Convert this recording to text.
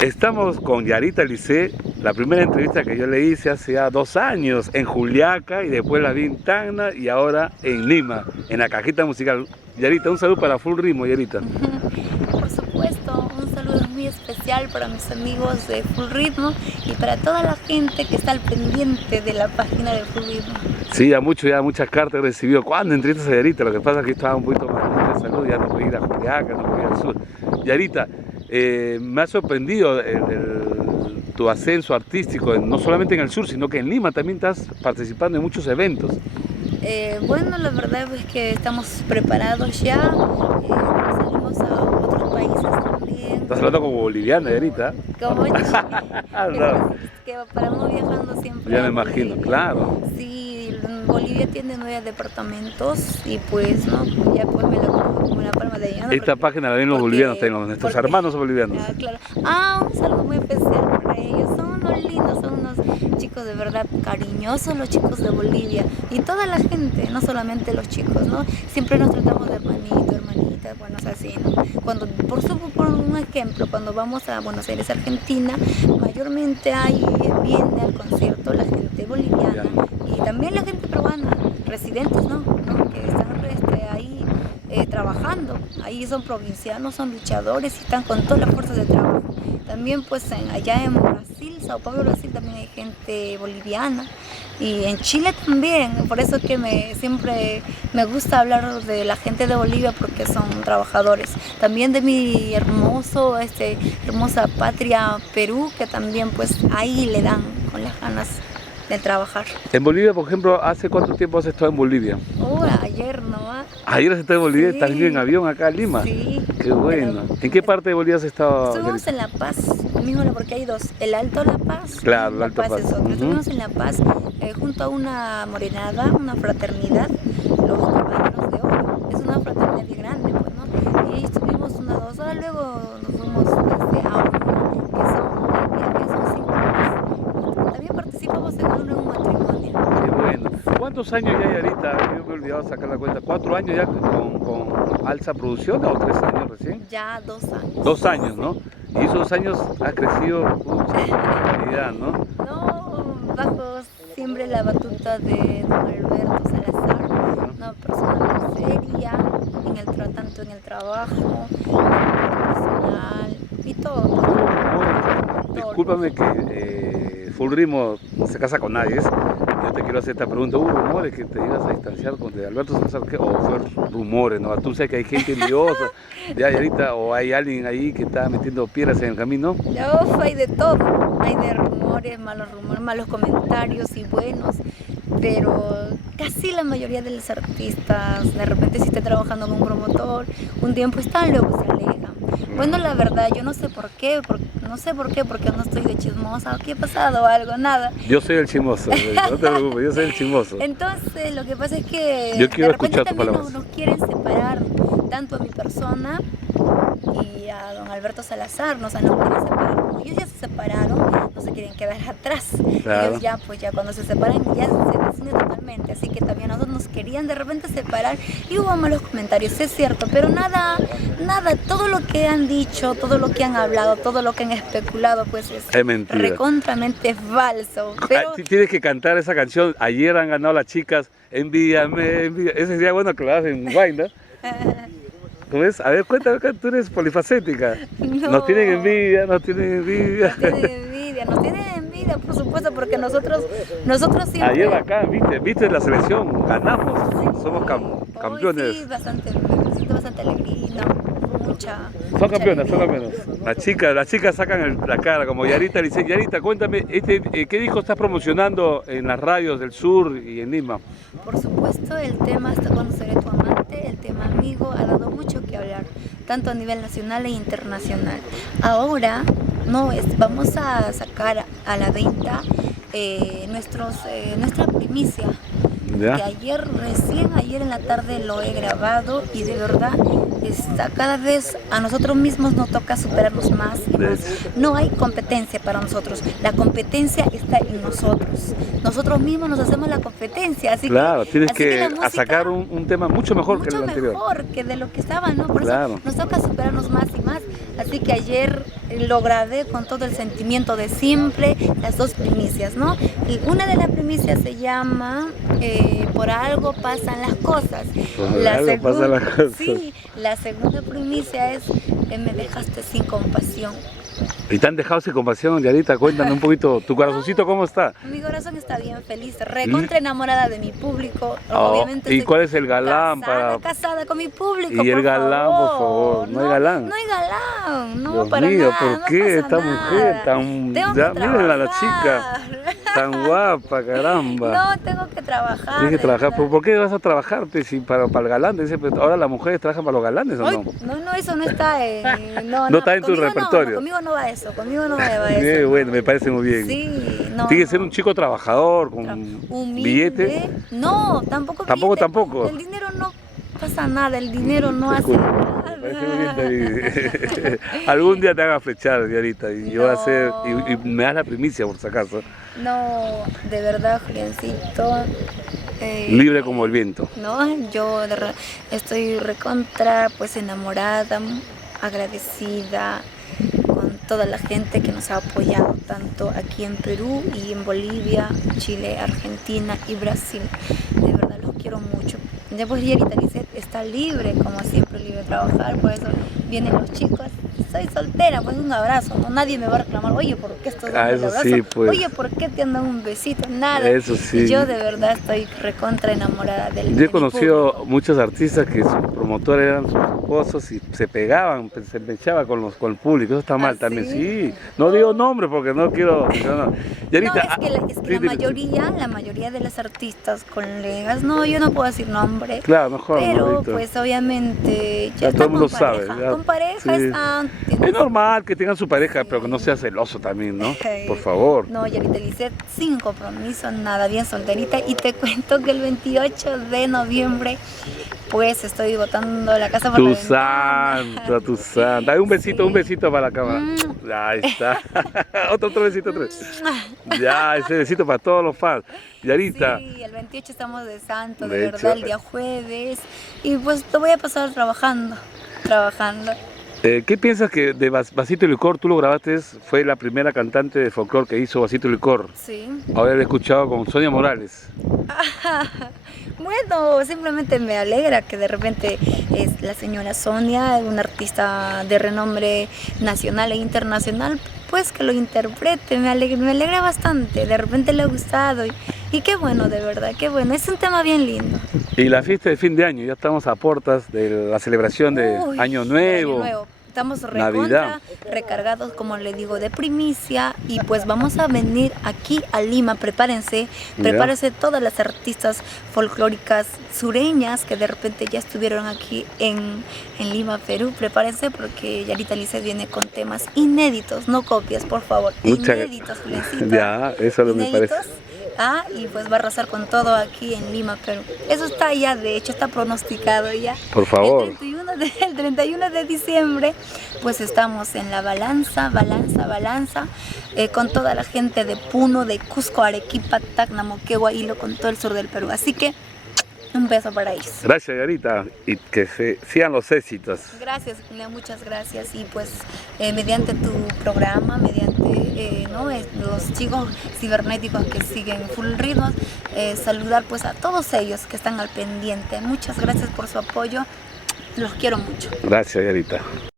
Estamos con Yarita Lisset, la primera entrevista que yo le hice hace ya 2 años en Juliaca y después la vi en Tacna y ahora en Lima, en la cajita musical. Yarita, un saludo para Full Ritmo, Yarita. Por supuesto, un saludo muy especial para mis amigos de Full Ritmo y para toda la gente que está al pendiente de la página de Full Ritmo. Sí, ya muchas cartas he recibido. ¿Cuándo entrevistas a Yarita? Lo que pasa es que estaba un poquito más de salud, ya no podía ir a Juliaca, no podía ir al sur. Yarita, me ha sorprendido tu ascenso artístico, no solamente en el sur, sino que en Lima también estás participando en muchos eventos. Bueno, la verdad es que estamos preparados ya, salimos a otros países también. Estás hablando como boliviana, Yarita. Como No. que paramos viajando siempre. Ya me imagino, claro. Sí, Bolivia tiene 9 departamentos y pues, ¿no? Ya pues me la conozco como la palma de ella, ¿no? Esta página la ven los bolivianos, nuestros hermanos bolivianos. Ah, claro. Un saludo muy especial para ellos. Son unos lindos, son unos chicos de verdad cariñosos, los chicos de Bolivia. Y toda la gente, no solamente los chicos, ¿no? Siempre nos tratamos de hermanito, hermanita, bueno, es así, ¿no? Cuando, por un ejemplo, cuando vamos a Buenos Aires, Argentina, mayormente viene al concierto la gente boliviana y también la gente peruana, residentes, ¿no? Que están ahí trabajando. Ahí son provincianos, son luchadores y están con todas las fuerzas de trabajo. También pues allá en Brasil, Sao Paulo, Brasil, también hay gente boliviana y en Chile también. Por eso que siempre me gusta hablar de la gente de Bolivia porque son trabajadores. También de mi hermosa patria Perú, que también pues ahí le dan con las ganas de trabajar. En Bolivia, por ejemplo, ¿hace cuánto tiempo has estado en Bolivia? Ayer nomás. Ayer has estado en Bolivia, Sí. ¿estás en avión acá en Lima? Sí. Qué bueno. ¿En qué parte de Bolivia has estado? Estuvimos en La Paz, mismo porque hay dos, el Alto La Paz, Claro, el La Alto Paz es otro. Estuvimos en La Paz junto a una morenada, una fraternidad, los Caballeros de Oro. Es una fraternidad bien grande, pues, ¿no? Y ahí estuvimos 2 horas, luego nos fuimos a Oruro, que son 5 horas. También participamos en un matrimonio. Qué bueno. ¿Cuántos años ya hay ahorita? Yo me he olvidado sacar la cuenta. ¿4 años ya con Alza Producciones o 3 años recién? Ya 2 años. 2 años, ¿no? Y esos 2 años ha crecido mucha calidad, ¿no? No, bajo siempre la batuta de don Alberto Salazar, una persona muy seria, tanto en el trabajo, personal y todo. Discúlpame que Full Ritmo no se casa con nadie. Yo te quiero hacer esta pregunta. ¿Hubo rumores que te ibas a distanciar con de Alberto Salazar? ¿O fue rumores? ¿No? Tú sabes que hay gente envidiosa de ahorita o hay alguien ahí que está metiendo piedras en el camino. No, hay de todo. Hay de rumores, malos comentarios y buenos. Pero casi la mayoría de los artistas, de repente si está trabajando con un promotor, un tiempo están, luego se alejan. Bueno, la verdad, yo no sé por qué, porque no estoy de chismosa. ¿Qué ha pasado? Algo, nada. Yo soy el chismoso, no te preocupes, yo soy el chismoso. Entonces, lo que pasa es que yo quiero de repente escuchar tus también palabras. nos quieren separar, tanto a mi persona y a don Alberto Salazar, nos quieren separar. Como ellos ya se separaron, no se quieren quedar atrás. Claro. Ellos ya cuando se separan ya se deciden totalmente. Así que también nosotros nos querían de repente separar y hubo malos comentarios, es cierto, pero nada, todo lo que han dicho, todo lo que han hablado, todo lo que han especulado, pues es mentira. Recontramente falso. Pero Tienes que cantar esa canción. Ayer han ganado las chicas, envíame, envíame. Ese sería bueno que lo hacen en Wine, ¿no? ¿Cómo es? A ver, cuéntame, tú eres polifacética. No. Nos tienen envidia, nos tienen envidia. Nos tienen envidia, por supuesto, porque nosotros siempre... Ayer acá, viste la selección, ganamos, somos campeones. Sí, me siento bastante alegría, mucha Son campeonas. alegría. Las chicas sacan la cara, como Yarita Lisset. Yarita, cuéntame, ¿qué disco estás promocionando en las radios del sur y en Lima? Por supuesto, el tema Hasta cuando seré tu amante, el tema Amigo, ha dado mucho que hablar, tanto a nivel nacional e internacional. Ahora vamos a sacar a la venta nuestra primicia. ¿Ya? Que ayer en la tarde lo he grabado y de verdad cada vez a nosotros mismos nos toca superarnos más y más. No hay competencia para nosotros, la competencia está en nosotros. Nosotros mismos nos hacemos la competencia, así claro, tienes así que la música, sacar un tema mucho mejor que el anterior. Mucho mejor que de lo que estaba, ¿no? Por claro. eso nos toca superarnos más y más. Así que ayer lo grabé con todo el sentimiento de siempre, las dos primicias, ¿no? Una de las primicias se llama Por algo pasan las cosas. Sí, la segunda primicia es Me dejaste sin compasión. ¿Y te han dejado sin compasión, Yarita? Cuéntame un poquito, ¿tu corazoncito cómo está? Mi corazón está bien feliz, recontra enamorada de mi público. Obviamente. ¿Y cuál es el galán casada con mi público? Y el galán, por favor, ¿no hay galán? No hay galán, no, Dios para mío, nada. ¿por qué esta mujer Mírenla la chica, tan guapa, caramba? No, tengo que trabajar. Tienes que trabajar, ¿por qué vas a trabajar? Si para el galán, ahora las mujeres trabajan para los galanes, ¿o no? No, eso no está en... No está en tu repertorio. Conmigo no va eso, conmigo no va eso. Bueno, me parece muy bien. Sí, no. Tiene que ser un chico trabajador, con billete. No, tampoco. Tampoco. El dinero no pasa nada, el dinero no hace nada. Me parece muy bien. Algún día te haga flechar, Yarita, y yo voy a hacer, y me das la primicia por si acaso. No, de verdad, Juliancito. Libre como el viento. No, yo estoy recontra, pues enamorada, agradecida con toda la gente que nos ha apoyado tanto aquí en Perú y en Bolivia, Chile, Argentina y Brasil. De verdad los quiero mucho. Después Yarita Lisset está libre, como siempre, libre de trabajar, por eso vienen los chicos. Soy soltera, pues un abrazo, no, nadie me va a reclamar, oye, ¿por qué estás dando un abrazo? Sí, pues. Oye, ¿por qué te andan un besito? Nada. Eso sí. Y yo de verdad estoy recontra enamorada del Yo he conocido muchos artistas que sus promotores eran sus esposos y se pegaban, se pechaban con el público, eso está mal también, sí. No digo nombre porque no quiero... Yarita, es que la mayoría de las artistas, colegas, no, yo no puedo decir nombre. Claro, mejor. Pero pues obviamente ya todo el mundo sabe. Con pareja están... Es normal que tengan su pareja, pero que no sea celoso también, ¿no? Por favor. No, Yarita Lisset, sin compromiso, nada, bien solterita. Y te cuento que el 28 de noviembre, pues estoy botando la casa por la ventana. Tu santa. Dale un besito para la cámara. Ahí está. otro besito, Ya, ese besito para todos los fans. Yarita. Sí, el 28 estamos de santo, de verdad, el día jueves. Y pues te voy a pasar trabajando. ¿Qué piensas que de Vasito y Licor, tú lo grabaste, fue la primera cantante de folclore que hizo Vasito y Licor? Sí. Ahora he escuchado con Sonia Morales. Bueno, simplemente me alegra que de repente es la señora Sonia, una artista de renombre nacional e internacional, pues que lo interprete, me alegra bastante, de repente le ha gustado y qué bueno, de verdad, qué bueno, es un tema bien lindo. Y la fiesta de fin de año, ya estamos a puertas de la celebración de Año Nuevo. Estamos recargados, como le digo, de primicia y pues vamos a venir aquí a Lima, prepárense todas las artistas folclóricas sureñas que de repente ya estuvieron aquí en Lima, Perú, prepárense porque Yarita Lisset viene con temas inéditos, no copias, por favor, inéditos, Juliancito. Ya, eso es lo que me parece. Y pues va a arrasar con todo aquí en Lima, Perú. Eso está ya, de hecho, está pronosticado ya. Por favor. El 31 de diciembre, pues estamos en la balanza, con toda la gente de Puno, de Cusco, Arequipa, Tacna, Moquegua, Hilo, con todo el sur del Perú. Así que un beso para ellos. Gracias, Yarita, y que sigan los éxitos. Gracias, Julia, muchas gracias. Y pues mediante tu programa, mediante los chicos cibernéticos que siguen Full Ritmos, saludar pues a todos ellos que están al pendiente. Muchas gracias por su apoyo, los quiero mucho. Gracias, Yarita.